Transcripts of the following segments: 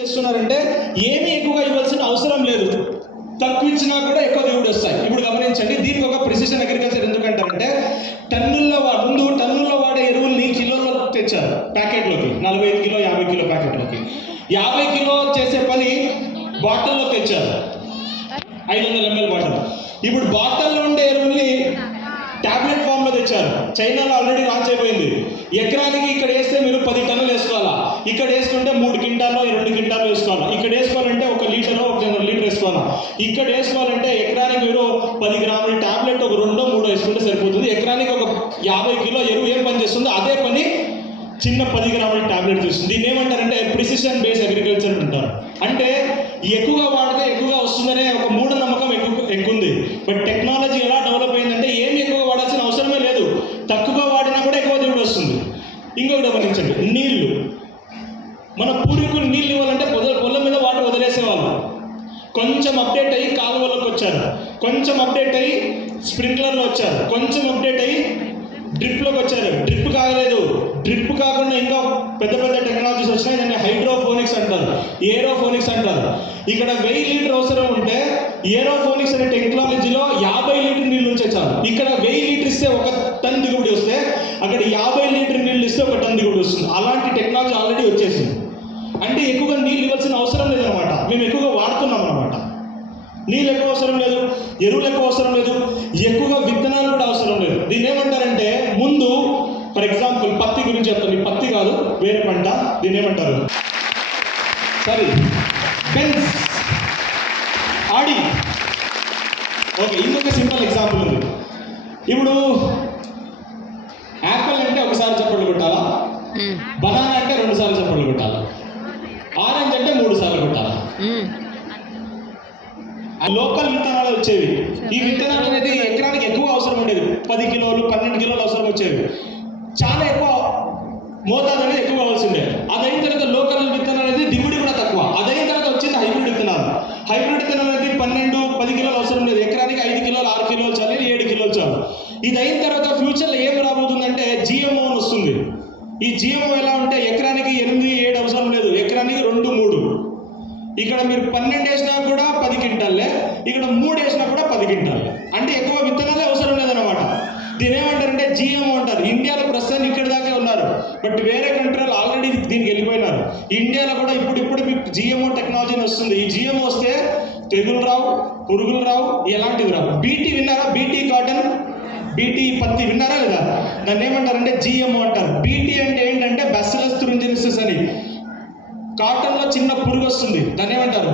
చేస్తున్నారంటే ఏమీ ఎక్కువగా ఇవ్వాల్సిన అవసరం లేదు, తక్కువ ఇచ్చినా కూడా ఎక్కువ దిగుబడి వస్తాయి. ఇప్పుడు గమనించండి, దీనికి ఒక ప్రిసిషన్ అగ్రికల్చర్ ఎందుకంటారంటే ముందు టన్నుల్లో వాడే ఎరువుల్ని కిలోలో తెచ్చారు ప్యాకెట్లోకి, 45 కిలో 50 కిలో ప్యాకెట్లోకి. 50 కిలో చేసే పని బాటిల్లో తెచ్చారు, 500 ml బాటిల్. ఇప్పుడు బాటిల్లో ఉండే ఎరువుల్ని టాబ్లెట్ ఫామ్ లో తెచ్చారు. చైనాలో ఆల్రెడీ లాంచ్ అయిపోయింది. ఎకరానికి ఇక్కడ వేస్తే మీరు 10 టన్నులు వేసుకోవాలా, ఇక్కడ వేసుకుంటే 3 క్వింటాల్లో 2 క్వింటాలు వేసుకోవాలా, ఇక్కడ వేసుకోవాలంటే 1 లీటర్ 1 లీటర్ వేసుకోవాలా, ఇక్కడ వేసుకోవాలంటే ఎకరానికి మీరు 10 గ్రాముల టాబ్లెట్ ఒక 2-3 వేసుకుంటే సరిపోతుంది. ఎకరానికి ఒక 50 కిలో ఎరువు ఏం పని చేస్తుందో అదే పని చిన్న 10 గ్రాముల టాబ్లెట్ చేస్తుంది. దీన్ని ఏమంటారంటే ప్రిసిషన్ బేస్డ్ అగ్రికల్చర్ అంటారు. అంటే ఎక్కువగా వాడితే ఎక్కువగా వస్తుందనే ఒక మూఢనమ్మకం ఎక్కువ ఉంది. బట్ టెక్నాలజీ ఎలా డెవలప్ అయిందంటే ఏమి ఎక్కువ వాడాల్సిన అవసరమే లేదు, తక్కువగా వాడినా కూడా ఎక్కువ దిగుబడి వస్తుంది. ఇంకొకటి గమనించండి, నీళ్లు. మన పూర్వీకులు నీళ్ళు ఇవ్వాలంటే పొలం మీద వాటర్ వదిలేసేవాళ్ళు. కొంచెం అప్డేట్ అయ్యి కాలువలోకి వచ్చారు, కొంచెం అప్డేట్ అయ్యి స్ప్రింక్లర్లో వచ్చారు, కొంచెం అప్డేట్ అయ్యి డ్రిప్లోకి వచ్చారు. డ్రిప్ కాగలేదు, డ్రిప్ కాకుండా ఇంకా పెద్ద పెద్ద టెక్నాలజీస్ వచ్చినాయి. దాన్ని హైడ్రోఫోనిక్స్ అంటారు, ఏరోఫోనిక్స్ అంటారు. ఇక్కడ 1000 లీటర్ అవసరం ఉంటే ఏరోఫోనిక్స్ అనే టెక్నాలజీలో 50 లీటర్ నీళ్ళు ఉంచే చాలు. ఇక్కడ 1000 లీటర్ ఇస్తే 1 టన్ దిగుబడి వస్తే, అక్కడ 50 లీటర్ నీళ్ళు ఇస్తే 1 టన్ దిగుబడి వస్తుంది. అలాంటి టెక్నాలజీ ఆల్రెడీ వచ్చేసింది. అంటే ఎక్కువగా నీళ్ళు ఇవ్వాల్సిన అవసరం లేదనమాట, మేము ఎక్కువగా వాడుతున్నాం అనమాట. నీళ్ళు ఎక్కువ అవసరం లేదు, ఎరువులు ఎక్కువ అవసరం లేదు, ఎక్కువగా విత్తనాలు కూడా అవసరం లేదు. దీన్ని ఏమంటారంటే, ముందు ఫర్ ఎగ్జాంపుల్ పత్తి గురించి చెప్తాను. ఈ పత్తి కాదు, వేరే పంట. దీన్ని ఏమంటారు? సరే, బెన్స్, ఆడి. ఓకే, ఇంకొక సింపుల్ ఎగ్జాంపుల్ ఉంది. ఇప్పుడు యాపిల్ అంటే ఒకసారి చప్పట్లు కొట్టాలా, బనానా అంటే 2 సార్లు చప్పట్లు కొట్టాలా, ఆరెంజ్ అంటే 3 సార్లు కొట్టాలా. లోకల్ విత్తనాలు వచ్చేవి. ఈ విత్తనాలు అనేది ఎకరానికి ఎక్కువ అవసరం ఉండేది, 10 కిలోలు 12 కిలోలు అవసరం వచ్చేవి. చాలా ఎక్కువ మోతాదు అనేది ఎక్కువ కావాల్సి ఉండేది. అదైన తర్వాత లోకల్ విత్తనాలు అనేది దిగుబడి కూడా తక్కువ. అదైన తర్వాత వచ్చింది హైబ్రిడ్ విత్తనాలు. హైబ్రిడ్ విత్తనాలు అనేది 12-10 కిలోలు అవసరం లేదు, ఎకరానికి 5 కిలోలు 6 కిలోలు చాలు, 7 కిలోలు చాలు. ఇది అయిన తర్వాత ఫ్యూచర్లో ఏం రాబోతుందంటే జిఎంఓ అని వస్తుంది. ఈ జిఎంఓ ఎలా ఉంటే ఎకరానికి 8-7 అవసరం లేదు, ఎకరానికి 2-3. ఇక్కడ మీరు 12 వేసినా కూడా 10 క్వింటాల్లే, ఇక్కడ 3 వేసినా కూడా 10 క్వింటాల్లే. అంటే ఎక్కువ విత్తనాలే అవసరం లేదన్నమాట. దీని ఏమంటారంటే జిఎంఓ అంటారు. ఇండియాలో ప్రస్తుతానికి ఇక్కడ దాకా ఉన్నారు, బట్ వేరే కంట్రీలు ఆల్రెడీ దీనికి వెళ్ళిపోయినారు. ఇండియాలో కూడా ఇప్పుడు మీకు జిఎంఓ టెక్నాలజీ వస్తుంది. ఈ జిఎంఓ వస్తే తెగులు రావు, పురుగులు రావు, ఎలాంటివి రావు. బీటీ విన్నారా? బీటీ కాటన్, బీటీ పత్తి విన్నారా లేదా? దాన్ని ఏమంటారంటే జిఎంఓ అంటారు. బీటీ అంటే ఏంటంటే బ్యాసిలస్ thuringiensis అని. కాటన్లో చిన్న పురుగు వస్తుంది, దాన్ని ఏమంటారు?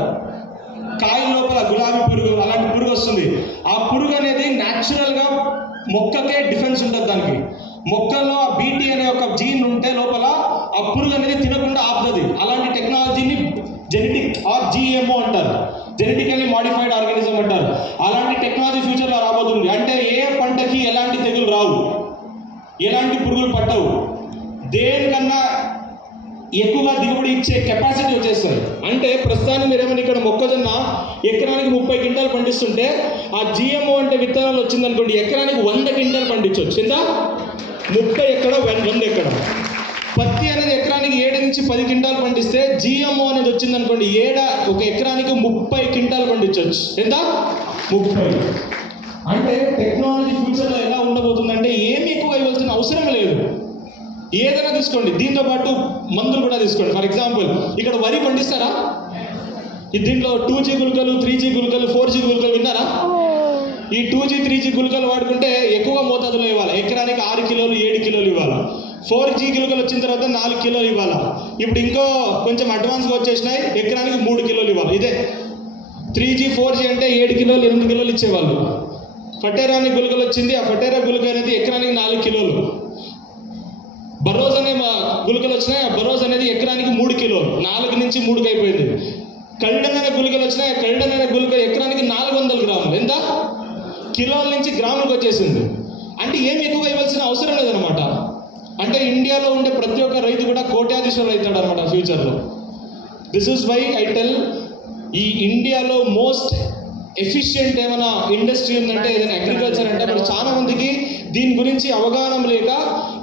కాయ లోపల గులాబీ పురుగు, అలాంటి పురుగు వస్తుంది. ఆ పురుగు అనేది న్యాచురల్గా మొక్కకే డిఫెన్స్ ఉంటుంది. దానికి మొక్కలో ఆ బీటీ అనే ఒక జీన్ ఉంటే లోపల ఆ పురుగు అనేది తినకుండా ఆపుతుంది. అలాంటి టెక్నాలజీని జెనెటిక్ ఆర్ జిఎంఓ అంటారు, జెనెటికల్లీ మాడిఫైడ్ ఆర్గానిజం అంటారు. అలాంటి టెక్నాలజీ ఫ్యూచర్లో రాబోతుంది. అంటే ఏ పంటకి ఎలాంటి తెగులు రావు, ఎలాంటి పురుగులు పట్టవు, దేనికన్నా ఎక్కువగా దిగుబడి ఇచ్చే కెపాసిటీ వచ్చేస్తుంది. అంటే ప్రస్తుతానికి మీరేమన్నా ఇక్కడ మొక్కజొన్న ఎకరానికి 30 క్వింటాలు పండిస్తుంటే, ఆ జిఎంఓ అంటే విత్తనాలు వచ్చిందనుకోండి, ఎకరానికి 100 క్వింటాలు పండించవచ్చు. ఎంత? 30 ఎక్కడ 100 ఎక్కడ. పత్తి అనేది ఎకరానికి 7-10 క్వింటాలు పండిస్తే, జిఎంఓ అనేది వచ్చిందనుకోండి, ఒక ఎకరానికి 30 క్వింటాలు పండించవచ్చు. ఎంత? 30. అంటే టెక్నాలజీ ఫ్యూచర్లో ఎలా ఉండబోతుందంటే ఏమి ఎక్కువ ఇవ్వాల్సిన అవసరం లేదు. ఏదైనా తీసుకోండి, దీంతో పాటు మందులు కూడా తీసుకోండి. ఫర్ ఎగ్జాంపుల్ ఇక్కడ వరి పండిస్తారా? దీంట్లో 2G గుళికలు, 3G గుళికలు, 4G గుళికలు విన్నారా? ఈ 2G 3G గుళికలు వాడుకుంటే ఎక్కువ మోతాదులో ఇవ్వాలి, ఎకరానికి 6 కిలోలు 7 కిలోలు ఇవ్వాలి. 4G గుళికలు వచ్చిన తర్వాత 4 కిలోలు ఇవ్వాలి. ఇప్పుడు ఇంకో కొంచెం అడ్వాన్స్గా వచ్చేసినాయి, ఎకరానికి 3 కిలోలు ఇవ్వాలి. ఇదే 3G 4G అంటే 7 కిలోలు 8 కిలోలు ఇచ్చేవాళ్ళు. ఫటేరా అనే గుళికలు వచ్చింది, ఆ ఫటేరా గుళిక అనేది ఎకరానికి 4 కిలోలు. బరోజ్ అనే గుళికలు వచ్చినాయి, ఆ బరోజ్ అనేది ఎకరానికి 3 కిలోలు, 4 నుంచి 3కి అయిపోయింది. కల్డన్ అనే గుళికలు వచ్చినాయి, కల్డన్ అనే గుళిక ఎకరానికి 400 గ్రాములు, ఎంత? కిలోల నుంచి గ్రాములకు వచ్చేసింది. అంటే ఏమి ఎక్కువగా ఇవ్వాల్సిన అవసరం లేదనమాట. అంటే ఇండియాలో ఉండే ప్రతి ఒక్క రైతు కూడా కోట్యాధీశ్వరులు అవుతాడు అనమాట ఫ్యూచర్లో. This is why I tell, ఈ ఇండియాలో మోస్ట్ ఎఫిషియెంట్ ఏమైనా ఇండస్ట్రీ ఉందంటే ఏదైనా అగ్రికల్చర్ అంటే. మరి చాలా మందికి దీని గురించి అవగాహన లేక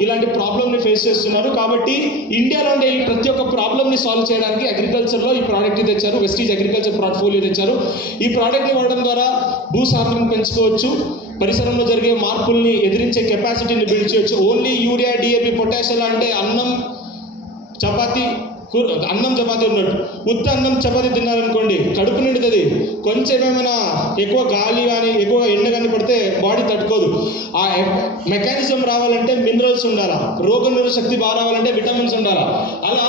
ఇలాంటి ప్రాబ్లమ్ని ఫేస్ చేస్తున్నారు. కాబట్టి ఇండియాలో ఉండే ఈ ప్రతి ఒక్క ప్రాబ్లమ్ని సాల్వ్ చేయడానికి అగ్రికల్చర్లో ఈ ప్రోడక్ట్ని తెచ్చారు. వెస్టీజ్ అగ్రికల్చర్ పోర్ట్ఫోలియో తెచ్చారు. ఈ ప్రోడక్ట్ని వాడడం ద్వారా భూసారాన్ని పెంచుకోవచ్చు, పరిసరంలో జరిగే మార్పుల్ని ఎదిరించే కెపాసిటీని బిల్డ్ చేయొచ్చు. ఓన్లీ యూరియా, డిఏపి, పొటాష్ అంటే అన్నం చపాతీ ఉన్నట్టు. ఉత్త అన్నం చపాతీ తిన్నారనుకోండి కడుపు నిండుతుంది, కొంచెం ఏమైనా ఎక్కువ గాలి కానీ ఎక్కువ ఎండ కానీ పడితే బాడీ తట్టుకోదు. ఆ మెకానిజం రావాలంటే మినరల్స్ ఉండాలా, రోగనిరోధక శక్తి బాగా రావాలంటే విటమిన్స్ ఉండాలా. అలా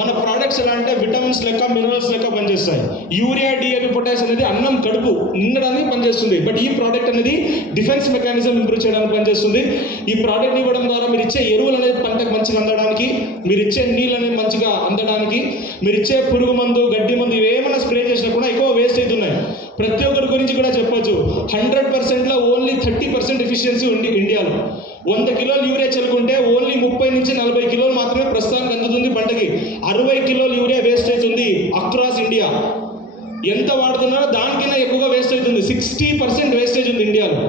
మన ప్రోడక్ట్స్ ఎలా అంటే విటమిన్స్ లెక్క మినరల్స్ లెక్క పనిచేస్తాయి. యూరియా, డిఏపి, పొటాష్ అనేది అన్నం కడుపు నిండడానికి పనిచేస్తుంది. బట్ ఈ ప్రోడక్ట్ అనేది డిఫెన్స్ మెకానిజం ఇంప్రూవ్ చేయడానికి పనిచేస్తుంది. ఈ ప్రోడక్ట్ ఇవ్వడం ద్వారా మీరు ఇచ్చే ఎరువులు అనేది పంటకు మంచిగా అందడానికి, మీరు ఇచ్చే నీళ్ళు అనేది మంచిగా అందడానికి, మీరు ఇచ్చే పురుగు మందు, గడ్డి మందు ఏమైనా స్ప్రే చేసినా కూడా ఎక్కువ వేస్ట్ అవుతున్నాయి. ప్రతి ఒక్కరి గురించి కూడా చెప్పొచ్చు. 100%లో ఓన్లీ 30% ఎఫిషియన్సీ ఉంది ఇండియాలో. 100 కిలోలు యూరియా చల్లుకుంటే ఓన్లీ 30 నుంచి 40 కిలోలు మాత్రమే ప్రస్తుతానికి అందుతుంది పంటకి. 60 కిలోలు యూరియా వేస్ట్ అవుతుంది అక్రాస్ ఇండియా. ఎంత వాడుతున్నారో దానికైనా ఎక్కువగా వేస్ట్ అవుతుంది. 60% వేస్టేజ్ ఉంది ఇండియాలో.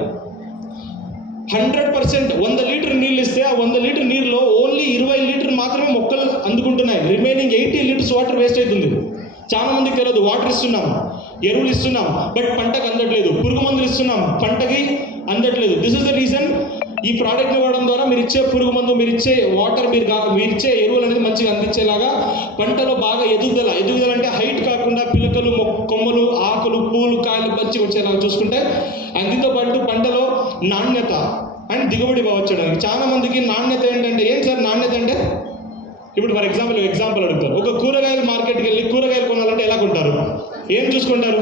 100% 100 లీటర్ నీళ్ళు ఇస్తే ఆ 100 లీటర్ నీరులో ఓన్లీ 20 లీటర్ మాత్రమే మొక్కలు అందుకుంటున్నాయి. రిమైనింగ్ 80 లీటర్స్ వాటర్ వేస్ట్ అవుతుంది. చాలా మందికి తెలియదు. వాటర్ ఇస్తున్నాం, ఎరువులు ఇస్తున్నాం, బట్ పంటకు అందట్లేదు. పురుగు మందులు ఇస్తున్నాం, పంటకి అందట్లేదు. This is the reason. ఈ ప్రోడక్ట్ని వాడడం ద్వారా మీరు ఇచ్చే పురుగు మందు, మీరు ఇచ్చే వాటర్, మీరు ఇచ్చే ఎరువులు అనేది మంచిగా అందించేలాగా పంటలో బాగా ఎదుగుదల అంటే హైట్ కాకుండా పిలకలు, కొమ్మలు, ఆకులు, పూలు, కాయలు మంచిగా వచ్చేలాగా చూసుకుంటే, దీంతో పాటు పంటలో నాణ్యత అండ్ దిగుబడి బాగా వచ్చేయడానికి. చాలా మందికి నాణ్యత ఏంటంటే, ఏం సార్ నాణ్యత అంటే, ఇప్పుడు ఫర్ ఎగ్జాంపుల్ అడుగుతారు. ఒక కూరగాయల మార్కెట్కి వెళ్ళి కూరగాయలు కొనాలంటే ఎలా కొంటారు? ఏం చూసుకుంటారు?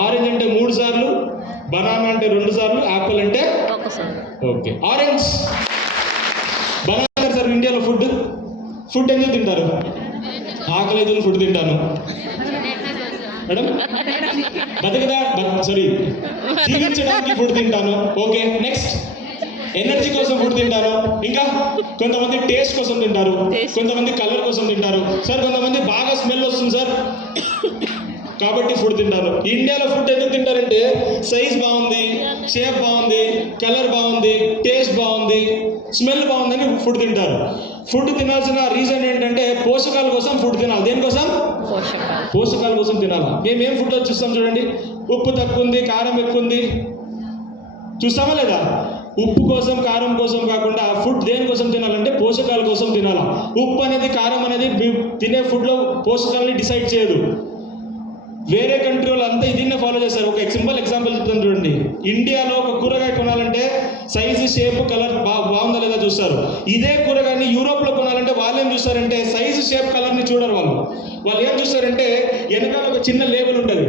ఆరెంజ్ అంటే 3 సార్లు, బనానా అంటే 2 సార్లు, యాపిల్ అంటే ఓకే. ఆరెంజ్, బనానా సార్ ఇండియాలో ఫుడ్ ఎందుకు తింటారు? ఆకలి అయితే ఫుడ్ తింటాను మేడం, జీవించడానికి ఫుడ్ తింటాను. ఓకే, నెక్స్ట్ ఎనర్జీ కోసం ఫుడ్ తింటారు. ఇంకా కొంతమంది టేస్ట్ కోసం తింటారు, కొంతమంది కలర్ కోసం తింటారు. సార్ కొంతమంది బాగా స్మెల్ వస్తుంది సార్ కాబట్టి ఫుడ్ తింటారు. ఇండియాలో ఫుడ్ ఎందుకు తింటారంటే సైజ్ బాగుంది, షేప్ బాగుంది, కలర్ బాగుంది, టేస్ట్ బాగుంది, స్మెల్ బాగుందని ఫుడ్ తింటారు. ఫుడ్ తినాల్సిన రీజన్ ఏంటంటే పోషకాల కోసం ఫుడ్ తినాలి. దేనికోసం? పోషకాల కోసం తినాలి. మేమేం ఫుడ్లో చూస్తాం చూడండి, ఉప్పు తక్కువ ఉంది, కారం ఎక్కువ ఉంది, చూస్తామా లేదా? ఉప్పు కోసం, కారం కోసం కాకుండా ఫుడ్ దేనికోసం తినాలంటే పోషకాల కోసం తినాలా. ఉప్పు అనేది, కారం అనేది తినే ఫుడ్లో పోషకాలని డిసైడ్ చేయదు. వేరే కంట్రీ వాళ్ళు అంతా దీన్నే ఫాలో చేస్తారు. ఒక సింపుల్ ఎగ్జాంపుల్ చెప్తాను చూడండి. ఇండియాలో ఒక కూరగాయ కొనాలంటే సైజు, షేప్, కలర్ బాగుందా లేదా చూస్తారు. ఇదే కూరగాయని యూరోప్లో కొనాలంటే వాళ్ళు ఏం చూస్తారంటే సైజు, షేప్, కలర్ని చూడరు. వాళ్ళు ఏం చూస్తారంటే వెనకాల ఒక చిన్న లేబుల్ ఉంటుంది.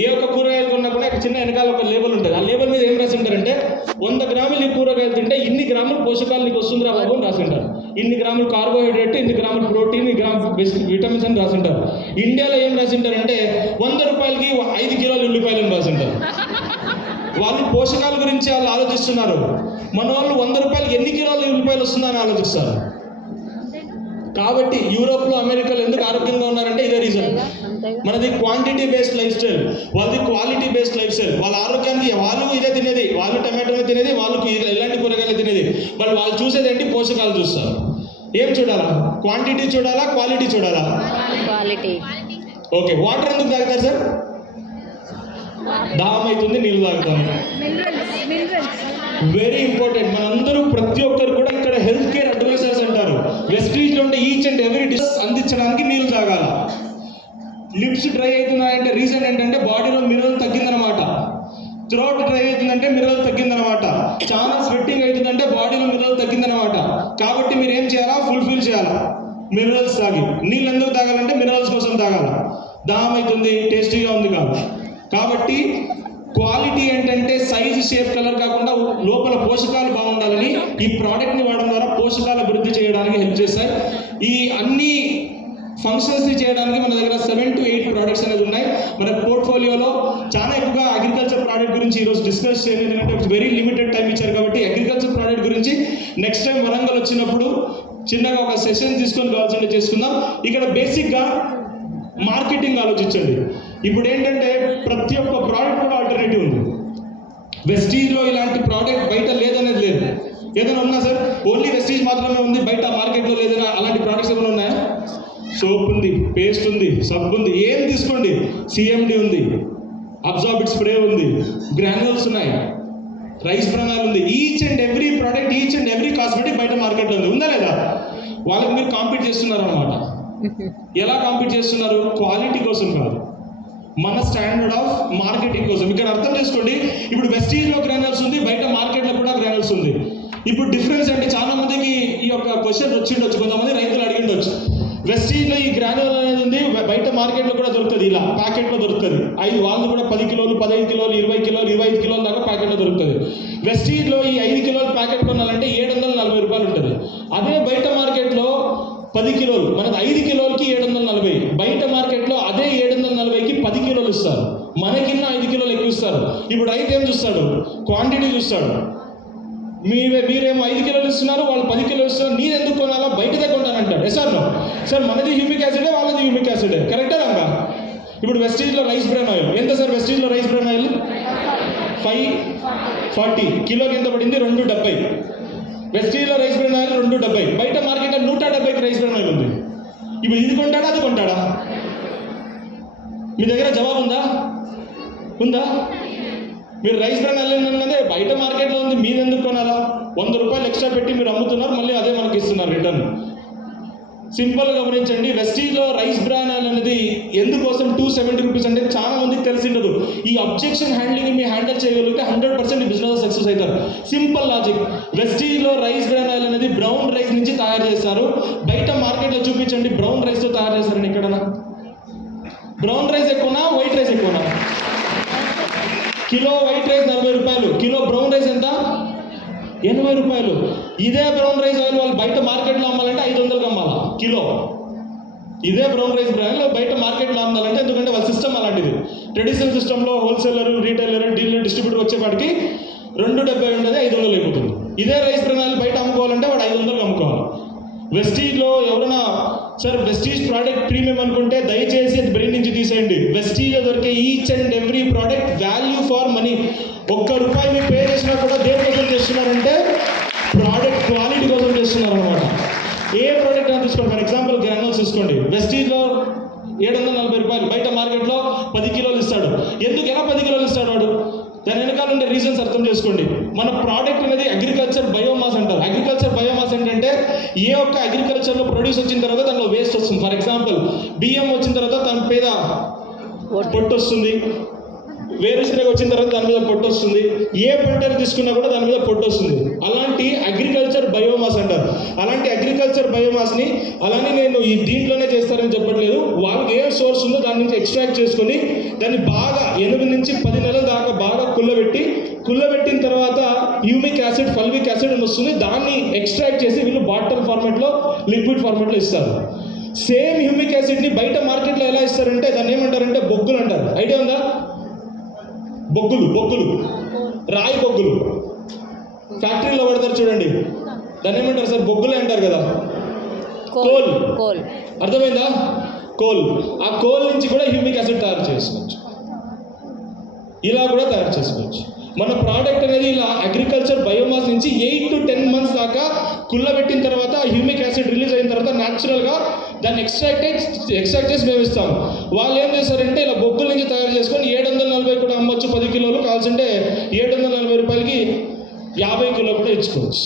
ఏ ఒక్క కూరగాయలు కొన్నా కూడా చిన్న వెనకాల ఒక లేబుల్ ఉంటుంది. ఆ లేబుల్ మీద ఏం రాసి ఉంటారంటే 100 గ్రాములు ఈ కూరగాయలు తింటే ఇన్ని గ్రాములు పోషకాలు నీకు వస్తుందిరా బాబు అని రాసి ఉంటారు. ఇన్ని గ్రాములు కార్బోహైడ్రేట్, ఇన్ని గ్రాములు ప్రోటీన్, ఇన్ని గ్రాములు విటమిన్స్ అని రాసి ఉంటారు. ఇండియాలో ఏం రాసి ఉంటారంటే 100 రూపాయలకి 5 కిలోల ఉల్లిపాయలు అని రాసి ఉంటారు. వాళ్ళు పోషకాల గురించి వాళ్ళు ఆలోచిస్తున్నారు. మన వాళ్ళు 100 రూపాయలకి ఎన్ని కిలోల ఉల్లిపాయలు వస్తుందని ఆలోచిస్తారు. కాబట్టి యూరోప్లో, అమెరికాలో ఎందుకు ఆరోగ్యంగా ఉన్నారంటే ఇదే రీజన్. మనది క్వాంటిటీ బేస్డ్ లైఫ్ స్టైల్, వాళ్ళది క్వాలిటీ బేస్డ్ లైఫ్ స్టైల్. వాళ్ళ ఆరోగ్యానికి వాళ్ళు ఇదే తినేది, వాళ్ళు టమాటోనే తినేది, వాళ్ళకు ఎలాంటి కూరగాయలు తినేది. మరి వాళ్ళు చూసేది ఏంటి? పోషకాలు చూస్తారు. ఏం చూడాలా? క్వాంటిటీ చూడాలా, క్వాలిటీ చూడాలా? క్వాలిటీ. ఓకే, వాటర్ ఎందుకు తాగుతారు సార్? దాహం అవుతుంది, నీళ్ళు తాగుతాను. Very important. మనందరూ ప్రతి ఒక్కరు కూడా ఇక్కడ హెల్త్ కేర్ అడ్వైజర్స్ అంటారు. వెస్టీజ్లో ఉంటే ఈచ్ అండ్ ఎవ్రీ డిష్ అందించడానికి నీళ్ళు తాగాల. లిప్స్ డ్రై అవుతున్నాయంటే రీజన్ ఏంటంటే బాడీలో మినరల్ తగ్గిందనమాట. థ్రోట్ డ్రై అవుతుందంటే మినరల్ తగ్గిందనమాట. చాలా స్వెట్టింగ్ అవుతుందంటే బాడీలో మినరల్ తగ్గిందనమాట. కాబట్టి మీరు ఏం చేయాలా? ఫుల్ఫిల్ చేయాలా మినరల్స్ తాగి. నీళ్ళు ఎందుకు తాగాలంటే మినరల్స్ కోసం తాగాల. దాహం అవుతుంది, టేస్టీగా ఉంది కాదు. కాబట్టి క్వాలిటీ ఏంటంటే సైజు, షేప్, కలర్ కాకుండా లోపల పోషకాలు బాగుండాలని ఈ ప్రోడక్ట్ని వాడడం ద్వారా పోషకాలు అభివృద్ధి చేయడానికి హెల్ప్ చేస్తాయి. ఈ అన్ని ఫంక్షన్స్ని చేయడానికి మన దగ్గర 7 to 8 ప్రోడక్ట్స్ అనేది ఉన్నాయి. మన పోర్ట్ఫోలియోలో చాలా ఎక్కువగా అగ్రికల్చర్ ప్రోడక్ట్ గురించి ఈరోజు డిస్కస్ చేయలేదు, ఎందుకంటే వెరీ లిమిటెడ్ టైం ఇచ్చారు. కాబట్టి అగ్రికల్చర్ ప్రోడక్ట్ గురించి నెక్స్ట్ టైం వరంగల్ వచ్చినప్పుడు చిన్నగా ఒక సెషన్ తీసుకొని కావాల్సింది చేసుకుందాం. ఇక్కడ బేసిక్గా మార్కెటింగ్ ఆలోచించండి. ఇప్పుడు ఏంటంటే ప్రతి ఒక్క ప్రోడక్ట్ కూడా ఆల్టర్నేటివ్ ఉంది. వెస్టీజ్లో ఇలాంటి ప్రోడక్ట్ బయట లేదనేది లేదు. ఏదైనా ఉన్నా సార్ ఓన్లీ వెస్టీజ్ మాత్రమే ఉంది, బయట మార్కెట్లో లేదన్నా అలాంటి ప్రోడక్ట్స్ ఏమైనా ఉన్నాయా? సోప్ ఉంది, పేస్ట్ ఉంది, సబ్బు ఉంది, ఏం తీసుకోండి, సిఎండి ఉంది, అబ్జార్బిట్ స్ప్రే ఉంది, గ్రాన్యూల్స్ ఉన్నాయి, రైస్ బ్రానాల్ ఉంది. Each and every product, each and every cosmetic బయట మార్కెట్లో ఉంది. ఉందా లేదా? వాళ్ళకి మీరు కాంపీట్ చేస్తున్నారు అన్నమాట. ఎలా కాంపీట్ చేస్తున్నారు? క్వాలిటీ కోసం కాదు, మన స్టాండర్డ్ ఆఫ్ మార్కెటింగ్ కోసం. ఇక్కడ అర్థం చేసుకోండి, ఇప్పుడు వెస్టీజ్లో గ్రాన్యూల్స్ ఉంది, బయట మార్కెట్లో కూడా గ్రాన్యూల్స్ ఉంది. ఇప్పుడు డిఫరెన్స్ అంటే చాలా మందికి ఈ యొక్క క్వశ్చన్ వచ్చిండొచ్చు, కొంతమంది రైతులు అడిగిండొచ్చు. వెస్టీజ్లో ఈ గ్రాన్యూల్ అనేది ఉంది, బయట మార్కెట్లో కూడా దొరుకుతుంది, ఇలా ప్యాకెట్లో దొరుకుతుంది. వాళ్ళు కూడా 10 కిలోలు, 15 కిలోలు, 20 కిలోలు, 25 కిలోల దాకా ప్యాకెట్లో దొరుకుతుంది. వెస్టీజ్లో ఈ 5 కిలోల ప్యాకెట్ కొనాలంటే 740 రూపాయలు ఉంటుంది. అదే బయట మార్కెట్లో 10 కిలోలు, మనది 5 కిలోలకి 740. బయట మార్కెట్లో అదే 740కి 10 కిలోలు ఇస్తారు, మనకిన్న 5 కిలోలు ఎక్కువ ఇస్తారు. ఇప్పుడు రైతు ఏం చూస్తాడు? క్వాంటిటీ చూస్తాడు. మీరేమో 5 కిలోలు ఇస్తున్నారు, వాళ్ళు 10 కిలోలు ఇస్తున్నారు, నేను ఎందుకు కొనాలా, బయటదే కొంటానంటాడు. సార్ నో సార్, మనది హ్యూమిక్ యాసిడే, వాళ్ళది హ్యూమిక్ యాసిడే, కరెక్టా రాంగా? ఇప్పుడు వెస్టీజ్లో రైస్ బ్రాన్ ఆయిల్ ఎంత సార్? వెస్టీజ్లో రైస్ బ్రాన్ ఆయిల్ 540 కిలోకి ఎంత పడింది? 270. వెస్టీజ్లో రైస్ బ్రాన్ ఆయిల్ 270, బయట మార్కెట్లో 170కి రైస్ బ్రాన్ ఆయిల్ ఉంది. ఇప్పుడు ఇది కొంటాడా, అది కొంటాడా? మీ దగ్గర జవాబు ఉందా? మీరు రైస్ బ్రాన్ ఆయిల్ ఏంటంటే బయట మార్కెట్లో ఉంది, మీరు ఎందుకు కొనాలా? 100 రూపాయలు ఎక్స్ట్రా పెట్టి మీరు అమ్ముతున్నారు, మళ్ళీ అదే మనకి ఇస్తున్నారు రిటర్న్. సింపుల్ గమనించండి, వెస్టీజ్లో రైస్ బ్రాన్ ఆయిల్ అనేది ఎందుకోసం 270 రూపీస్ అంటే చాలా మందికి తెలిసిండదు. ఈ అబ్జెక్షన్ హ్యాండ్లింగ్ మీ హ్యాండిల్ చేయగలిగితే 100% బిజినెస్ సక్సెస్ అవుతారు. Simple logic. వెస్టీజ్లో రైస్ బ్రాన్ ఆయిల్ అనేది బ్రౌన్ రైస్ నుంచి తయారు చేస్తారు. బయట మార్కెట్లో చూపించండి బ్రౌన్ రైస్తో తయారు చేస్తారని ఎక్కడన్నా? బ్రౌన్ రైస్ ఎక్కువనా, వైట్ రైస్ ఎక్కువనా? కిలో వైట్ రైస్ 40 రూపాయలు, కిలో బ్రౌన్ రైస్ ఎంత? 80 రూపాయలు. ఇదే బ్రౌన్ రైస్ ఆయిల్ వాళ్ళు బయట మార్కెట్లో అమ్మాలంటే 500కి అమ్మాలా కిలో. ఇదే బ్రౌన్ రైస్ బ్రాండ్ బయట మార్కెట్లో అమ్మాలంటే, ఎందుకంటే వాళ్ళ సిస్టమ్ అలాంటిది. ట్రెడిషనల్ సిస్టంలో హోల్సేలర్, రీటైలర్, డీలర్, డిస్ట్రిబ్యూటర్ వచ్చేపాటికి 270 ఉంటుంది, 500 అయిపోతుంది. ఇదే రైస్ బ్రాండ్ బయట అమ్ముకోవాలంటే వాడు 500కి అమ్ముకోవాలి. వెస్టీజ్లో ఎవరైనా సార్ వెస్టీజ్ ప్రోడక్ట్ ప్రీమియం అనుకుంటే దయచేసి అది బ్రెయిన్ నుంచి తీసేయండి. వెస్టీజ్లో దొరికే each and every product value for money. ₹1 మీరు పే చేసినా కూడా దేనికోసం చేస్తున్నారంటే ప్రోడక్ట్ క్వాలిటీ కోసం చేస్తున్నారు అనమాట. ఏ ప్రోడక్ట్ అని తీసుకోండి, ఫర్ ఎగ్జాంపుల్ గ్రాన్యూల్స్ తీసుకోండి. వెస్టీజ్లో 740 రూపాయలు, బయట మార్కెట్లో 10 కిలోలు ఇస్తాడు. ఎలా 10 కిలోలు ఇస్తాడు వాడు? దాని వెనకాల ఉండే రీజన్స్ అర్థం చేసుకోండి. మన ప్రోడక్ట్ అనేది అగ్రికల్చర్ బయోమాస్ అంటారు. అగ్రికల్చర్ బయోమాస్ ఏంటంటే ఏ ఒక్క అగ్రికల్చర్లో ప్రొడ్యూస్ వచ్చిన తర్వాత దానిలో వేస్ట్ వస్తుంది. ఫర్ ఎగ్జాంపుల్ బియ్యం వచ్చిన తర్వాత దాని మీద పొట్టు వస్తుంది, వేరుశనగ వచ్చిన తర్వాత దాని మీద పొట్టు వస్తుంది, ఏ పంటలు తీసుకున్నా కూడా దాని మీద పొట్టు వస్తుంది. అలాంటి అగ్రికల్చర్ బయోమాస్ అంటారు. అలాంటి అగ్రికల్చర్ బయోమాస్ని అలానే నేను ఈ దీంట్లోనే చేస్తారని చెప్పట్లేదు. వాళ్ళకి ఏ సోర్స్ ఉందో దాని నుంచి ఎక్స్ట్రాక్ట్ చేసుకొని దాన్ని బాగా 8 నుంచి 10 నెలల దాకా బాగా కుల్లబెట్టిన తర్వాత హ్యూమిక్ యాసిడ్, ఫల్విక్ యాసిడ్ అని వస్తుంది. దాన్ని ఎక్స్ట్రాక్ట్ చేసి వీళ్ళు బాటిల్ ఫార్మాట్లో, లిక్విడ్ ఫార్మాట్లో ఇస్తారు. సేమ్ హ్యూమిక్ యాసిడ్ని బయట మార్కెట్లో ఎలా ఇస్తారంటే దాన్ని ఏమంటారంటే బొగ్గులు అంటారు. ఐడియా ఉందా? బొగ్గులు, రాయి బొగ్గులు ఫ్యాక్టరీలో పడతారు చూడండి, దాన్ని ఏమంటారు సార్? బొగ్గులే అంటారు కదా. కోల్. అర్థమైందా? కోల్. ఆ కోల్ నుంచి కూడా హ్యూమిక్ యాసిడ్ తయారు చేసుకోవచ్చు. ఇలా కూడా తయారు చేసుకోవచ్చు. మన ప్రోడక్ట్ అనేది ఇలా అగ్రికల్చర్ బయోమాస్ నుంచి 8 to 10 months దాకా కుల్లబెట్టిన తర్వాత హ్యూమిక్ యాసిడ్ రిలీజ్ అయిన తర్వాత న్యాచురల్గా దాన్ని ఎక్స్ట్రాక్ట్ చేసి మేము ఇస్తాము. వాళ్ళు ఏం చేస్తారంటే ఇలా బొగ్గుల నుంచి తయారు చేసుకొని 740 కూడా అమ్మొచ్చు. 10 కిలోలు కావాల్సింటే 740 రూపాయలకి 50 కిలో కూడా ఇచ్చుకోవచ్చు.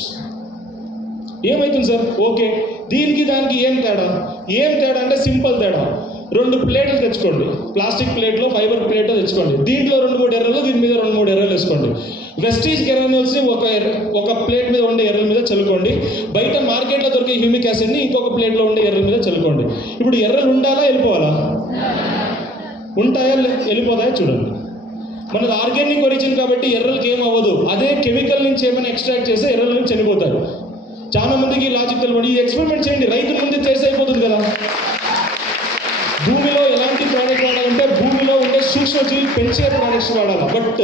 ఏమవుతుంది సార్? ఓకే, దీనికి దానికి ఏం తేడా అంటే సింపుల్ తేడా. 2 ప్లేట్లు తెచ్చుకోండి, ప్లాస్టిక్ ప్లేట్లో, ఫైబర్ ప్లేట్లో తెచ్చుకోండి. దీంట్లో 2-3 ఎర్రలు, దీని మీద 2-3 ఎర్రలు వేసుకోండి. వెస్టీజ్ గ్రాన్యూల్స్ని ఒక ప్లేట్ మీద ఉండే ఎర్రల మీద చల్లుకోండి. బయట మార్కెట్లో దొరికే హ్యూమిక్ యాసిడ్ని ఇంకొక ప్లేట్లో ఉండే ఎర్రల మీద చల్లుకోండి. ఇప్పుడు ఎర్రలు ఉండాలా, వెళ్ళిపోవాలా? ఉంటాయా, వెళ్ళిపోతాయా? చూడండి, మనది ఆర్గానిక్ ఒరిజిన్ కాబట్టి ఎర్రలకి ఏం అవ్వదు. అదే కెమికల్ నుంచి ఏమైనా ఎక్స్ట్రాక్ట్ చేస్తే ఎర్రల నుంచి చనిపోతారు. చాలా మందికి లాజిక్ తెలియదు. ఈ ఎక్స్పెరిమెంట్ చేయండి, రైతుల ముందు చేసి అయిపోతుంది కదా. భూమిలో ఎలాంటి ప్రోడక్ట్ వాడాలంటే భూమిలో ఉండే సూక్ష్మజీవి పెంచే ప్రోడక్ట్స్ వాడాలి. బట్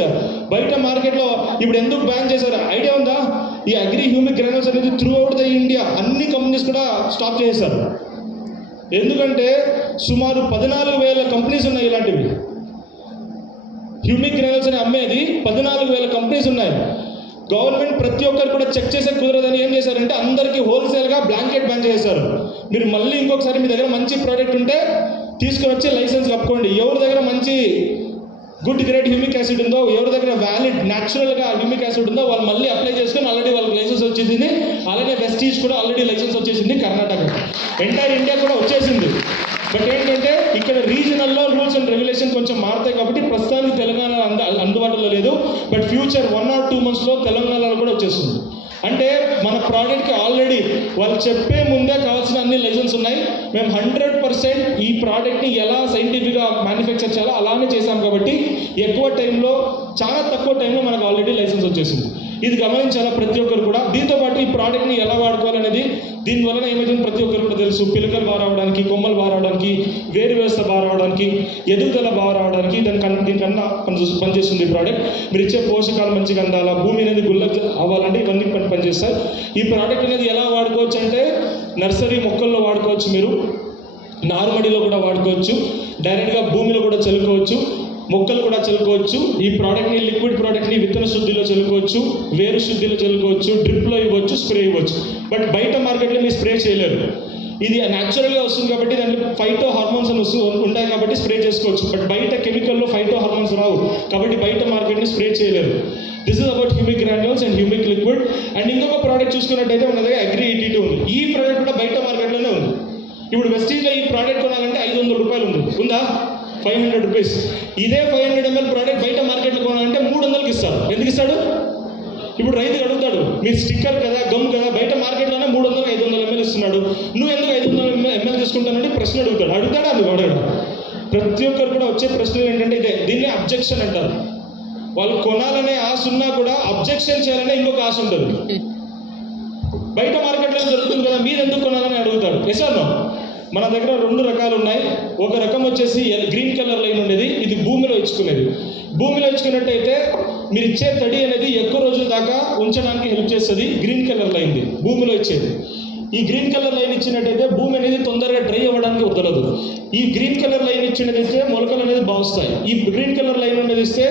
బయట మార్కెట్లో ఇప్పుడు ఎందుకు బ్యాన్ చేశారు ఐడియా ఉందా? ఈ అగ్రి హ్యూమిక్ గ్రాన్యూల్స్ అనేది త్రూ అవుట్ ద ఇండియా అన్ని కంపెనీస్ కూడా స్టాప్ చేశారు. ఎందుకంటే సుమారు 14,000 కంపెనీస్ ఉన్నాయి ఇలాంటివి. హ్యూమిక్ గ్రాన్యూల్స్ అని అమ్మేది 14,000 కంపెనీస్ ఉన్నాయి. గవర్నమెంట్ ప్రతి ఒక్కరు కూడా చెక్ చేసే కుదరదని ఏం చేశారంటే అందరికీ హోల్సేల్గా బ్లాంకెట్ బ్యాన్ చేశారు. మీరు మళ్ళీ ఇంకొకసారి మీ దగ్గర మంచి ప్రోడక్ట్ ఉంటే తీసుకుని వచ్చి లైసెన్స్ కప్పుకోండి. ఎవరి దగ్గర మంచి గుడ్ గ్రేడ్ హ్యూమిక్ యాసిడ్ ఉందో, ఎవరి దగ్గర వ్యాలిడ్ న్యాచురల్గా హ్యూమిక్ యాసిడ్ ఉందో వాళ్ళు మళ్ళీ అప్లై చేసుకొని ఆల్రెడీ వాళ్ళకి లైసెన్స్ వచ్చేసింది. అలానే వెస్టీజ్ కూడా ఆల్రెడీ లైసెన్స్ వచ్చేసింది. కర్ణాటక ఎంటైర్ ఇండియా కూడా వచ్చేసింది. బట్ ఏంటంటే ఇక్కడ రీజనల్లో రూల్స్ అండ్ రెగ్యులేషన్ కొంచెం మారుతాయి కాబట్టి ప్రస్తుతానికి తెలంగాణ అందుబాటులో లేదు. బట్ ఫ్యూచర్ 1 or 2 monthsలో తెలంగాణలో కూడా వచ్చేస్తుంది. అంటే మన ప్రోడక్ట్కి ఆల్రెడీ వాళ్ళు చెప్పే ముందే కావాల్సిన అన్ని లైసెన్స్ ఉన్నాయి. మేము 100% ఈ ప్రోడక్ట్ని ఎలా సైంటిఫిక్గా మ్యానుఫ్యాక్చర్ చేయాలో అలానే చేసాం కాబట్టి ఎక్కువ టైంలో, చాలా తక్కువ టైంలో మనకు ఆల్రెడీ లైసెన్స్ వచ్చేసింది. ఇది గమనించాలా ప్రతి ఒక్కరు కూడా. దీంతోపాటు ఈ ప్రోడక్ట్ని ఎలా వాడుకోవాలనేది, దీనివలన ఏమైతుంది ప్రతి ఒక్కరు కూడా తెలుసు. పిలకలు బాగా రావడానికి, కొమ్మలు బాగా రావడానికి, వేరు వ్యవస్థ బాగా రావడానికి, ఎదుగుదల బాగా రావడానికి దీనికన్నా పనిచేస్తుంది ఈ ప్రోడక్ట్. మీరు ఇచ్చే పోషకాలు మంచిగా అందాలా, భూమి అనేది గుల్ల అవ్వాలంటే ఇవన్నీ పనిచేస్తాయి. ఈ ప్రోడక్ట్ అనేది ఎలా వాడుకోవచ్చు అంటే నర్సరీ మొక్కల్లో వాడుకోవచ్చు, మీరు నార్మడిలో కూడా వాడుకోవచ్చు, డైరెక్ట్గా భూమిలో కూడా చల్లుకోవచ్చు, మొక్కలు కూడా చల్లుకోవచ్చు. ఈ ప్రోడక్ట్ని, లిక్విడ్ ప్రోడక్ట్ని విత్తన శుద్ధిలో చల్లుకోవచ్చు, వేరు శుద్ధిలో చల్లుకోవచ్చు, డ్రిప్లో ఇవ్వచ్చు, స్ప్రే ఇవ్వచ్చు. బట్ బయట మార్కెట్లో మీరు స్ప్రే చేయలేరు. ఇది న్యాచురల్గా వస్తుంది కాబట్టి దాంట్లో ఫైటో హార్మోన్స్ అని ఉంటాయి కాబట్టి స్ప్రే చేసుకోవచ్చు. బట్ బయట కెమికల్లో ఫైటో హార్మోన్స్ రావు కాబట్టి బయట మార్కెట్ని స్ప్రే చేయలేరు. This is about humic granules and humic liquid. And ఇంకొక ప్రోడక్ట్ చూసుకున్నట్టయితే మన దగ్గర అగ్రి 82 ఉంది. ఈ ప్రోడక్ట్ కూడా బయట మార్కెట్లోనే ఉంది. ఇప్పుడు వెస్టీజ్లో ఈ ప్రోడక్ట్ కొనాలంటే 500 రూపాయలు ఉంది, ఉందా? 500 రూపీస్. ఇదే 500 ml ప్రోడక్ట్ బయట మార్కెట్లో కొనాలంటే 300కి ఇస్తాడు. ఎందుకు ఇస్తాడు? ఇప్పుడు రైతు అడుగుతాడు, మీరు స్టిక్కర్ కదా, గమ్ కదా, బయట మార్కెట్లోనే 300, 500 ml ఇస్తున్నాడు, నువ్వు ఎందుకు 500 ml తీసుకుంటానంటే ప్రశ్న అడుగుతాడా? నువ్వు అడగడం. ప్రతి ఒక్కరు కూడా వచ్చే ప్రశ్నలు ఏంటంటే ఇదే. దీన్ని అబ్జెక్షన్ అంటారు. వాళ్ళు కొనాలనే ఆశ ఉన్నా కూడా అబ్జెక్షన్ చేయాలనే ఇంకొక ఆశ ఉంటుంది. బయట మార్కెట్లో దొరుకుతుంది కదా, మీరు ఎందుకు కొనాలని అడుగుతాడు. ఎసాను మన దగ్గర 2 రకాలు ఉన్నాయి. ఒక రకం వచ్చేసి గ్రీన్ కలర్ లైన్ ఉండేది, ఇది భూమిలో ఇచ్చుకునేది. భూమిలో ఇచ్చుకున్నట్టయితే మీరు ఇచ్చే తడి అనేది ఎక్కువ రోజుల దాకా ఉంచడానికి హెల్ప్ చేస్తుంది. గ్రీన్ కలర్ లైన్ది భూమిలో ఇచ్చేది. ఈ గ్రీన్ కలర్ లైన్ ఇచ్చినట్టయితే భూమి అనేది తొందరగా డ్రై అవ్వడానికి వదలదు. ఈ గ్రీన్ కలర్ లైన్ ఇచ్చినట్టయితే మొలకలు అనేది బాగుస్తాయి. ఈ గ్రీన్ కలర్ లైన్ అనేది ఇస్తే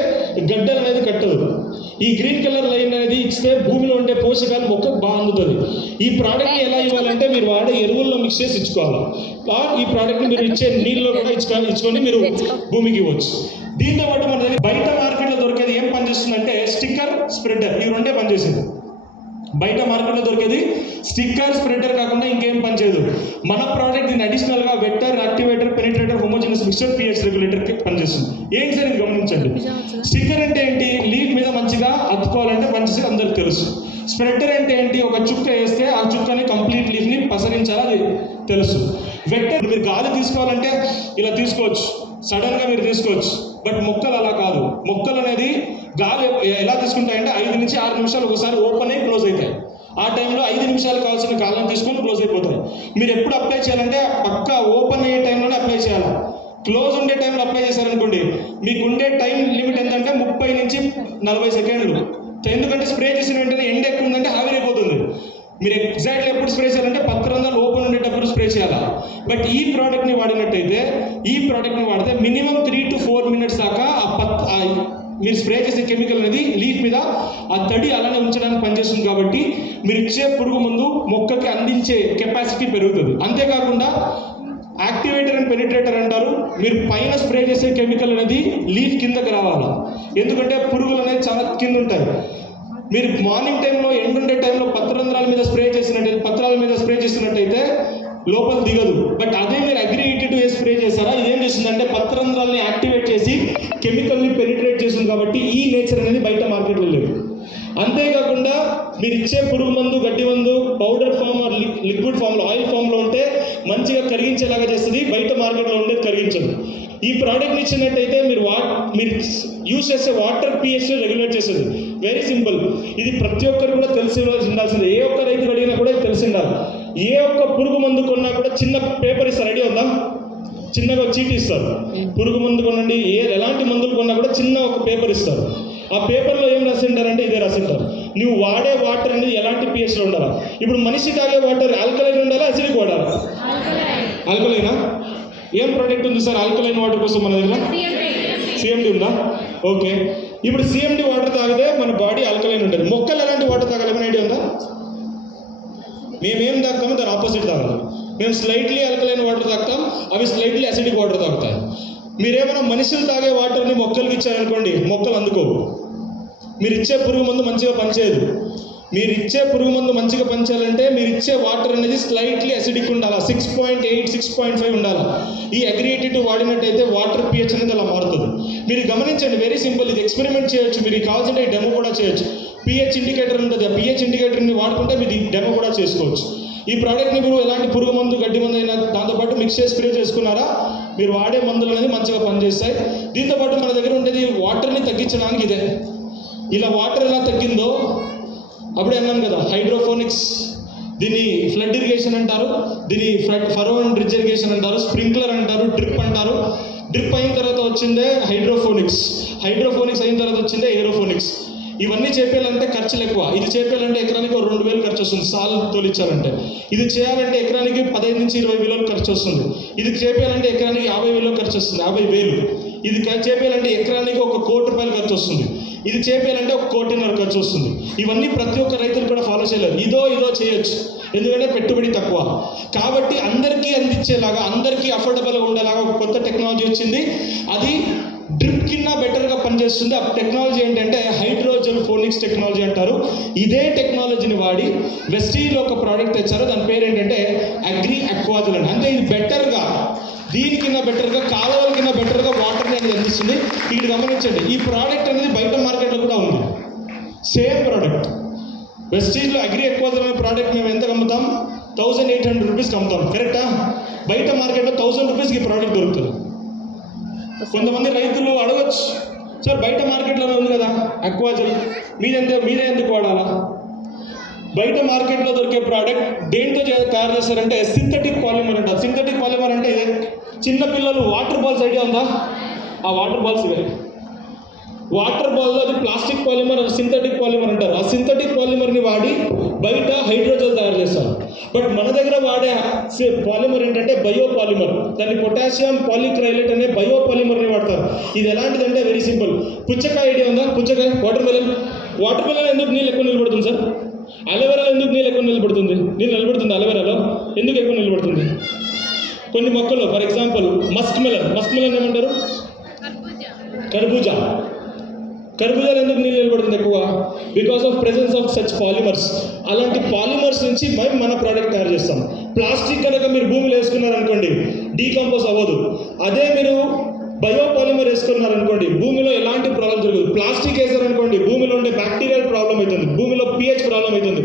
గడ్డలు అనేది కట్టదు. ఈ గ్రీన్ కలర్ లైన్ అనేది ఇస్తే భూమిలో ఉండే పోషకాలు మొక్కకు బాగా అందుతుంది. ఈ ప్రోడక్ట్ని ఎలా ఇవ్వాలంటే మీరు వాడే ఎరువుల్లో మిక్స్ చేసి ఇచ్చుకోవాలి. ఈ ప్రోడక్ట్ని మీరు ఇచ్చే నీళ్ళలో కూడా ఇచ్చుకొని మీరు భూమికి ఇవ్వచ్చు. దీంతో పాటు మన దగ్గర బయట మార్కెట్లో దొరికేది ఏం పనిచేస్తుందంటే స్టిక్కర్, స్ప్రెడర్, ఈ రెండే పనిచేసింది. బయట మార్కెట్లో దొరికేది స్టిక్కర్, స్ప్రెడర్ కాకుండా ఇంకేం పనిచేయదు. మన ప్రోడక్ట్ దీన్ని అడిషనల్గా vector, activator, penetrator, homogeneous mixture, pH రెగ్యులేటర్కి పనిచేస్తుంది. ఏంటి సార్ ఇది గమనించండి. స్టిక్కర్ అంటే ఏంటి? లీఫ్ మీద మంచిగా అతుకోవాలంటే పనిచేసేది అందరికి తెలుసు. స్ప్రెడర్ అంటే ఏంటి? ఒక చుక్క వేస్తే ఆ చుక్కని కంప్లీట్ లీఫ్ని పసరించాలి, అది తెలుసు. వెక్టర్ మీరు గాలి తీసుకోవాలంటే ఇలా తీసుకోవచ్చు, సడన్గా మీరు తీసుకోవచ్చు. బట్ మొక్కలు అలా కాదు. మొక్కలు అనేది గాలి ఎలా తీసుకుంటాయంటే 5 నుంచి 6 నిమిషాలు ఒకసారి ఓపెన్ అయ్యి క్లోజ్ అవుతాయి. ఆ టైంలో 5 నిమిషాలు కావాల్సిన గాలిని తీసుకొని క్లోజ్ అయిపోతాయి. మీరు ఎప్పుడు అప్లై చేయాలంటే పక్కా ఓపెన్ అయ్యే టైంలోనే అప్లై చేయాలి. క్లోజ్ ఉండే టైంలో అప్లై చేశారనుకోండి, మీకు ఉండే టైం లిమిట్ ఎంతంటే 30 నుంచి 40 సెకండ్లు. ఎందుకంటే స్ప్రే చేసిన వెంటనే ఎండ ఎక్కువ ఉందంటే ఆవిరైపోతుంది. మీరు ఎగ్జాక్ట్లీ ఎప్పుడు స్ప్రే చేయాలంటే పత్రందాలు ఓపెన్ ఉండేటప్పుడు స్ప్రే చేయాలా. బట్ ఈ ప్రోడక్ట్ని వాడినట్టయితే, ఈ ప్రోడక్ట్ని వాడితే మినిమం 3 to 4 minutes దాకా మీరు స్ప్రే చేసే కెమికల్ అనేది లీఫ్ మీద ఆ తడి అలానే ఉంచడానికి పనిచేస్తుంది. కాబట్టి మీరు ఇచ్చే పురుగు మందు మొక్కకి అందించే కెపాసిటీ పెరుగుతుంది. అంతేకాకుండా యాక్టివేటర్ అండ్ పెనిట్రేటర్ అంటారు. మీరు పైన స్ప్రే చేసే కెమికల్ అనేది లీఫ్ కిందకి రావాలి. ఎందుకంటే పురుగులు అనేది చాలా కింద ఉంటాయి. మీరు మార్నింగ్ టైంలో, ఎండుండే టైంలో పత్రాల మీద స్ప్రే చేసినట్టయితే లోపల దిగదు. బట్ అదే మీరు అగ్రి 82 స్ప్రే చేస్తారా, ఇదేం చేస్తుందంటే పత్రంధ్రాలని యాక్టివేట్ చేసి కెమికల్ని పెనిట్రేట్ చేస్తుంది. కాబట్టి ఈ నేచర్ అనేది బయట మార్కెట్లో లేదు. అంతేకాకుండా మీరు ఇచ్చే పురుగు మందు, గడ్డి మందు పౌడర్ ఫామ్ ఆర్ లిక్విడ్ ఫామ్లో, ఆయిల్ ఫామ్లో ఉంటే మంచిగా కరిగించేలాగా చేస్తుంది. బయట మార్కెట్లో ఉండేది కరిగించదు. ఈ ప్రోడక్ట్ని ఇచ్చినట్టయితే మీరు యూస్ చేసే వాటర్ pH రెగ్యులేట్ చేస్తుంది. Very simple. ఇది ప్రతి ఒక్కరు కూడా తెలిసి ఉండాల్సిందే. ఏ ఒక్క రైతు అడిగినా కూడా తెలిసి ఉండాలి. ఏ ఒక్క పురుగు మందు కొన్నా కూడా చిన్న పేపర్ ఇస్తారు, రెడీ ఉందా? చిన్నగా చీటీ ఇస్తారు. పురుగు మందు కొనండి, ఎలాంటి మందులు కొన్నా కూడా చిన్న ఒక పేపర్ ఇస్తారు. ఆ పేపర్లో ఏం రాసింటారంటే ఇదే రాసింటారు. నువ్వు వాడే వాటర్ అనేది ఎలాంటి pHలో ఉండాలా. ఇప్పుడు మనిషి తాగే వాటర్ ఆల్కలైన్ ఉండాలా, అసిడిక్ వాడాలా? ఆల్కలైనా? ఏం ప్రోడక్ట్ ఉంది సార్ ఆల్కలైన్ వాటర్ కోసం మన దగ్గర? CMD ఉందా? ఓకే, ఇప్పుడు సిఎండి వాటర్ తాగితే మన బాడీ ఆల్కలైన్ ఉంటుంది. మొక్కలు ఎలాంటి వాటర్ తాగాలి, ఏమైనా ఐడియా ఉందా? మేమేం తాగుతామో దాని ఆపోజిట్ తాగాలి. మేము స్లైట్లీ ఆల్కలైన్ వాటర్ తాగుతాం, అవి స్లైట్లీ అసిడిక్ వాటర్ తాగుతాయి. మీరేమైనా మనుషులు తాగే వాటర్ని మొక్కలకి ఇచ్చారనుకోండి, మొక్కలు అందుకోవు. మీరు ఇచ్చే పురుగు మందు మంచిగా పనిచేయదు. మీరు ఇచ్చే పురుగు మందు మంచిగా పనిచేయాలంటే మీరు ఇచ్చే వాటర్ అనేది స్లైట్లీ అసిడిక్ ఉండాలి, 6.8 6.5 ఉండాలి. ఈ అగ్రియేటెడ్ వాడినట్టయితే వాటర్ pH అనేది అలా మారుతుంది. మీరు గమనించండి, వెరీ సింపుల్, ఇది ఎక్స్పెరిమెంట్ చేయొచ్చు. మీరు కావాల్సింటే ఈ డెమో కూడా చేయొచ్చు. pH ఇండికేటర్ ఉంటుంది, ఆ pH ఇండికేటర్ని వాడుకుంటే మీరు ఈ డెమో కూడా చేసుకోవచ్చు. ఈ ప్రోడక్ట్ని మీరు ఎలాంటి పురుగు మందు గడ్డి మందు అయినా దాంతోపాటు మిక్స్ చేసి స్ప్రే చేసుకున్నారా, మీరు వాడే మందులు అనేది మంచిగా పనిచేస్తాయి. దీంతోపాటు మన దగ్గర ఉండేది వాటర్ని తగ్గించడానికి ఇదే. ఇలా వాటర్ ఎలా తగ్గిందో అప్పుడే అన్నాను కదా, హైడ్రోఫోనిక్స్, దీన్ని ఫ్లడ్ ఇరిగేషన్ అంటారు, దీన్ని ఫరో అండ్ డ్రిడ్జ్ ఇరిగేషన్ అంటారు, స్ప్రింక్లర్ అంటారు, డ్రిప్ అంటారు. డ్రిప్ అయిన తర్వాత వచ్చిందే హైడ్రోఫోనిక్స్, హైడ్రోఫోనిక్స్ అయిన తర్వాత వచ్చిందే ఏరోఫోనిక్స్. ఇవన్నీ చేపేయాలంటే ఖర్చులు ఎక్కువ. ఇది చేపేయాలంటే ఎకరానికి 2,000 ఖర్చు వస్తుంది, సాల్ తోలిచ్చాలంటే. ఇది చేయాలంటే ఎకరానికి 15 నుంచి 20 వేలు ఖర్చు వస్తుంది. ఇది చేపేయాలంటే ఎకరానికి 50 వేలు ఖర్చు వస్తుంది, 50,000. ఇది చేపేయాలంటే ఎకరానికి 1 కోటి రూపాయలు ఖర్చు వస్తుంది. ఇది చేపేయాలంటే 1 కోటిన్నర ఖర్చు వస్తుంది. ఇవన్నీ ప్రతి ఒక్క రైతులు కూడా ఫాలో చేయలేరు. ఇదో చేయొచ్చు, ఎందుకంటే పెట్టుబడి తక్కువ. కాబట్టి అందరికీ అందించేలాగా, అందరికీ అఫోర్డబుల్గా ఉండేలాగా ఒక కొత్త టెక్నాలజీ వచ్చింది. అది డ్రిప్ కింద బెటర్గా పనిచేస్తుంది. ఆ టెక్నాలజీ ఏంటంటే హైడ్రోజల్ ఫోనిక్స్ టెక్నాలజీ అంటారు. ఇదే టెక్నాలజీని వాడి వెస్టీలో ఒక ప్రోడక్ట్ తెచ్చారు, దాని పేరు ఏంటంటే అగ్రి అక్వాజల్ అని. అంటే ఇది బెటర్గా, దీని కింద బెటర్గా, కాలువల కింద బెటర్గా వాటర్ని అనేది అందిస్తుంది. ఇక్కడ గమనించండి, ఈ ప్రోడక్ట్ అనేది బయట మార్కెట్లో కూడా ఉంది, సేమ్ ప్రోడక్ట్. వెస్టీజ్లో అగ్రి అక్వాజల్ అనే ప్రోడక్ట్ మేము ఎంత అమ్ముతాం, 1800 రూపీస్కి అమ్ముతాం, కరెక్టా? బయట మార్కెట్లో 1000 రూపీస్కి ఈ ప్రోడక్ట్ దొరుకుతుంది. కొంతమంది రైతులు అడగచ్చు, సార్ బయట మార్కెట్లోనే ఉంది కదా అక్వాజల్, మీరే ఎందుకు వాడాలా? బయట మార్కెట్లో దొరికే ప్రోడక్ట్ దేంతో తయారు చేస్తారంటే సింథటిక్ పాలిమర్ అంటారు. సింథటిక్ పాలిమర్ అంటే ఇదే. చిన్నపిల్లలు వాటర్ బాల్స్ ఐడియా ఉందా? ఆ వాటర్ బాల్స్ ఇవే. వాటర్ బాల్లో అది ప్లాస్టిక్ పాలిమర్, సింథటిక్ పాలిమర్ అంటారు. ఆ సింథటిక్ పాలిమర్ని వాడి బయట హైడ్రోజల్ తయారు చేస్తారు. బట్ మన దగ్గర వాడే పాలిమర్ ఏంటంటే బయో పాలిమర్. దాన్ని పొటాషియం పాలిక్రైలేట్ అనే బయో పాలిమర్ని వాడతారు. ఇది ఎలాంటిదంటే వెరీ సింపుల్. పుచ్చకాయ ఐడియా ఉందా? పుచ్చకాయ, వాటర్ మెలన్ ఎందుకు నీళ్ళు ఎక్కువ నిలబడుతుంది సార్? అలోవెరాలో ఎందుకు నీళ్ళు ఎక్కువ నిలబడుతుంది? నీళ్ళు నిలబడుతుంది అలోవెరాలో ఎందుకు ఎక్కువ నిలబడుతుంది? కొన్ని మొక్కలు, ఫర్ ఎగ్జాంపుల్ మస్క్ మెలన్ ఏమంటారు? కర్బూజాలు ఎందుకు నీళ్ళు నిలబడుతుంది ఎక్కువ? Because of presence of such polymers. అలాంటి పాలిమర్స్ నుంచి మేము మన ప్రోడక్ట్ తయారు చేస్తాం. ప్లాస్టిక్ కనుక మీరు భూమిలో వేసుకున్నారనుకోండి, డీకంపోజ్ అవ్వదు. అదే మీరు బయో పాలిమర్ వేసుకున్నారనుకోండి, భూమిలో ఎలాంటి ప్రాబ్లం జరగదు. ప్లాస్టిక్ వేసారనుకోండి, భూమిలో ఉండే బ్యాక్టీరియల్ ప్రాబ్లం అవుతుంది, భూమిలో pH ప్రాబ్లం అవుతుంది,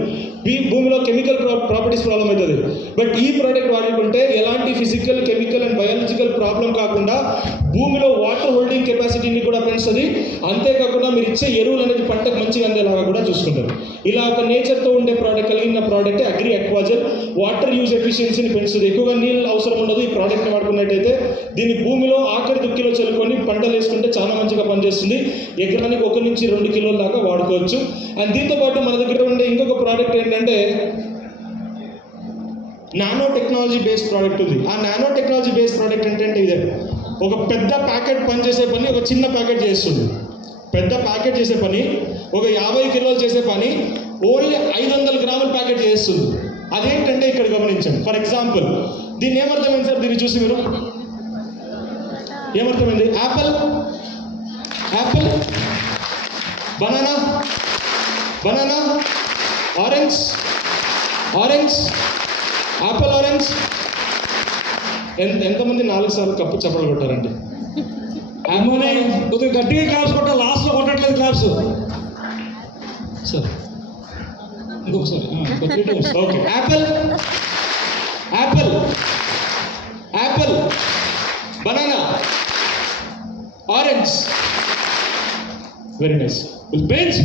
భూమిలో కెమికల్ ప్రాపర్టీస్ ప్రాబ్లం అవుతుంది. బట్ ఈ ప్రోడక్ట్ వాడుకుంటే ఎలాంటి physical, chemical and biological problem కాకుండా భూమిలో వాటర్ హోల్డింగ్ కెపాసిటీని కూడా పెంచుతుంది. అంతేకాకుండా మీరు ఇచ్చే ఎరువులు అనేది పంటకు మంచిగా అందేలాగా కూడా చూసుకుంటారు. ఇలా ఒక నేచర్తో ఉండే ప్రోడక్ట్ కలిగిన ప్రోడక్ట్ అగ్రి అక్వాజల్. వాటర్ యూజ్ ఎఫిషియన్సీని పెంచుతుంది, ఎక్కువగా నీళ్ళు అవసరం ఉండదు. ఈ ప్రోడక్ట్ని వాడుకున్నట్టయితే దీన్ని భూమిలో ఆఖరి దుక్కిలో చల్లుకొని పంటలు వేసుకుంటే చాలా మంచిగా పనిచేస్తుంది. ఎకరానికి 1 నుంచి 2 కిలోల దాకా వాడుకోవచ్చు. అండ్ దీంతో పాటు మన దగ్గర ఉండే ఇంకొక ప్రోడక్ట్ ఏంటంటే నానో టెక్నాలజీ బేస్డ్ ప్రోడక్ట్ ఉంది. ఆ నానో టెక్నాలజీ బేస్డ్ ప్రోడక్ట్ ఏంటంటే ఇదే. ఒక పెద్ద ప్యాకెట్ పనిచేసే పని ఒక చిన్న ప్యాకెట్ చేస్తుంది. పెద్ద ప్యాకెట్ చేసే పని, ఒక 50 కిలోలు చేసే పని ఓన్లీ 500 గ్రాముల ప్యాకెట్ చేస్తుంది. అదేంటంటే ఇక్కడ గమనించండి. ఫర్ ఎగ్జాంపుల్ దీన్ని ఏమర్థమైంది సార్? దీన్ని చూసి మీరు ఏమర్థమైంది? Apple, banana, orange, Apple, orange. ఎంతమంది 4 సార్లు కప్పు చప్పలు కొట్టారండి? కొద్దిగా గట్టిగా క్లాప్స్ కొట్టాలి, లాస్ట్లో కొట్టట్లేదు క్లాప్స్ సార్. ఇంకొకసారి okay. Apple, banana, orange. Very nice. Bench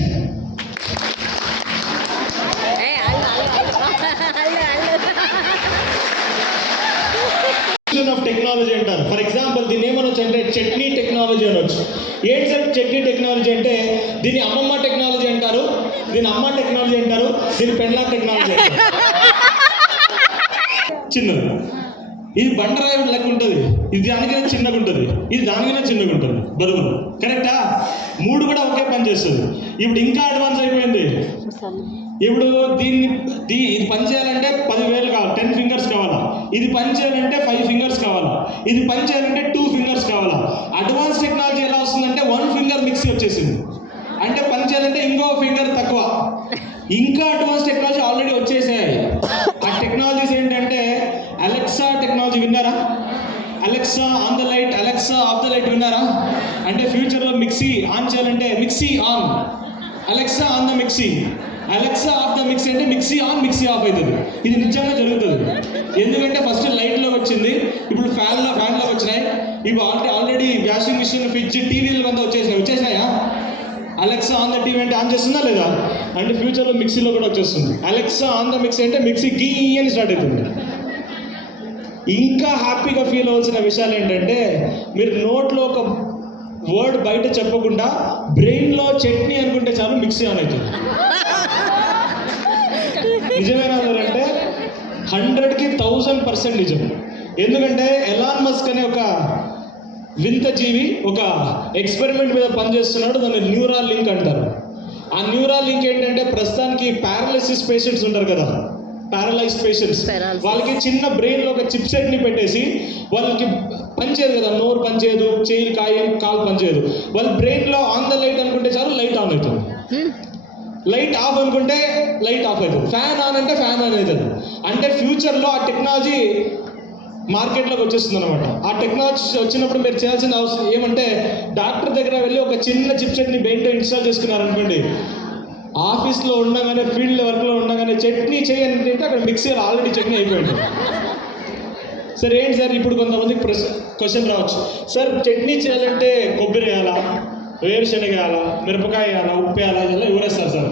of technology అంటారు. ఫర్ ఎగ్జాంపుల్ దీన్ని ఏమనొచ్చు అంటే చట్నీ టెక్నాలజీ అనొచ్చు. ఏంటి సార్ చట్నీ టెక్నాలజీ అంటే? దీన్ని అమ్మమ్మ టెక్నాలజీ అంటారు, దీన్ని అమ్మ టెక్నాలజీ అంటారు, దీన్ని పెండ్లా టెక్నాలజీ అంటారు. చిన్నది ఇది బండరాయి లెక్క ఉంటుంది, ఇది దానికైనా చిన్నగా ఉంటుంది, ఇది దానికైనా చిన్నగా ఉంటుంది బరువు. కరెక్టా? మూడు కూడా ఒకే పని చేస్తుంది. ఇప్పుడు ఇంకా అడ్వాన్స్ అయిపోయింది. ఇప్పుడు ఇది పని చేయాలంటే 10,000 కావాలి, 10 ఫింగర్స్ కావాలా. ఇది పని చేయాలంటే 5 ఫింగర్స్ కావాలా. ఇది పని చేయాలంటే 2 ఫింగర్స్ కావాలా. అడ్వాన్స్ టెక్నాలజీ ఎలా వస్తుందంటే 1 ఫింగర్ మిక్సీ వచ్చేసింది. అంటే పని చేయాలంటే ఇంకో ఫింగర్ తక్కువ. ఇంకా అడ్వాన్స్ టెక్నాలజీ ఆల్రెడీ వచ్చేసాయి. ఆ టెక్నాలజీస్ ఏంటంటే అలెక్సా టెక్నాలజీ విన్నారా? Alexa on the light, Alexa of the light విన్నారా? అంటే ఫ్యూచర్లో మిక్సీ ఆన్ చేయాలంటే mixie on, Alexa on the mixie, Alexa of the mixie అంటే మిక్సీ ఆన్ మిక్సీ ఆఫ్ అవుతుంది. ఇది నిజంగా జరుగుతుంది. ఎందుకంటే ఫస్ట్ లైట్లో వచ్చింది, ఇప్పుడు ఫ్యాన్లోకి వచ్చినాయి. ఇవి ఆల్రెడీ వాషింగ్ మిషన్, ఫ్రిడ్జ్, టీవీలు అంతా వచ్చేసినాయా? అలెక్సా ఆన్ ద టీవీ అంటే ఆన్ చేస్తుందా లేదా? అంటే ఫ్యూచర్లో మిక్సీలో కూడా వచ్చేస్తుంది. అలెక్సా ఆన్ ద మిక్సీ అంటే మిక్సీ గీ అని స్టార్ట్ అవుతుంది. ఇంకా హ్యాపీగా ఫీల్ అవ్వాల్సిన విషయాలు ఏంటంటే మీరు నోట్లో ఒక వర్డ్ బయట చెప్పకుండా బ్రెయిన్లో చట్నీ అనుకుంటే చాలు మిక్సీ ఆన్ అవుతుంది. నిజమేనా అంటే 100కి 1000% నిజం. ఎందుకంటే ఎలాన్ మస్క్ అనే ఒక వింత జీవి ఒక ఎక్స్పెరిమెంట్ మీద పనిచేస్తున్నాడు. దాన్ని న్యూరాల్ లింక్ అంటారు. ఆ న్యూరాల్ లింక్ ఏంటంటే ప్రస్తుతానికి పారాలిసిస్ పేషెంట్స్ ఉంటారు కదా, పారలైజ్డ్ పేషెంట్స్, వాళ్ళకి చిన్న బ్రెయిన్లో ఒక చిప్ సెట్ని పెట్టేసి వాళ్ళకి పనిచేయదు కదా, నోరు పనిచేయదు, చేయి కాలు పనిచేయదు. వాళ్ళ బ్రెయిన్లో ఆన్ ద లైట్ అనుకుంటే చాలు లైట్ ఆన్ అవుతుంది, లైట్ ఆఫ్ అనుకుంటే లైట్ ఆఫ్ అవుతుంది, ఫ్యాన్ ఆన్ అంటే ఫ్యాన్ ఆన్ అవుతుంది. అంటే ఫ్యూచర్లో ఆ టెక్నాలజీ మార్కెట్లోకి వచ్చేస్తుంది అనమాట. ఆ టెక్నాలజీ వచ్చినప్పుడు మీరు చేయాల్సిన అవసరం ఏమంటే డాక్టర్ దగ్గర వెళ్ళి ఒక చిన్న చిప్ సెట్ని బ్రెయిన్లో ఇన్స్టాల్ చేసుకున్నారనుకోండి, ఆఫీస్లో ఉండగానే ఫీల్డ్ వర్క్లో ఉండగానే చట్నీ చేయండి అంటే అక్కడ మిక్సీలో ఆల్రెడీ చట్నీ అయిపోయింది. సార్ ఏంటి సార్ ఇప్పుడు కొంతమందికి క్వశ్చన్ రావచ్చు, సార్ చట్నీ చేయాలంటే కొబ్బరి వేయాలా, వేరుశనగ వేయాలా, మిరపకాయ వేయాలా, ఉప్పు వేయాలా, ఇలా ఎవరేస్తారు సార్?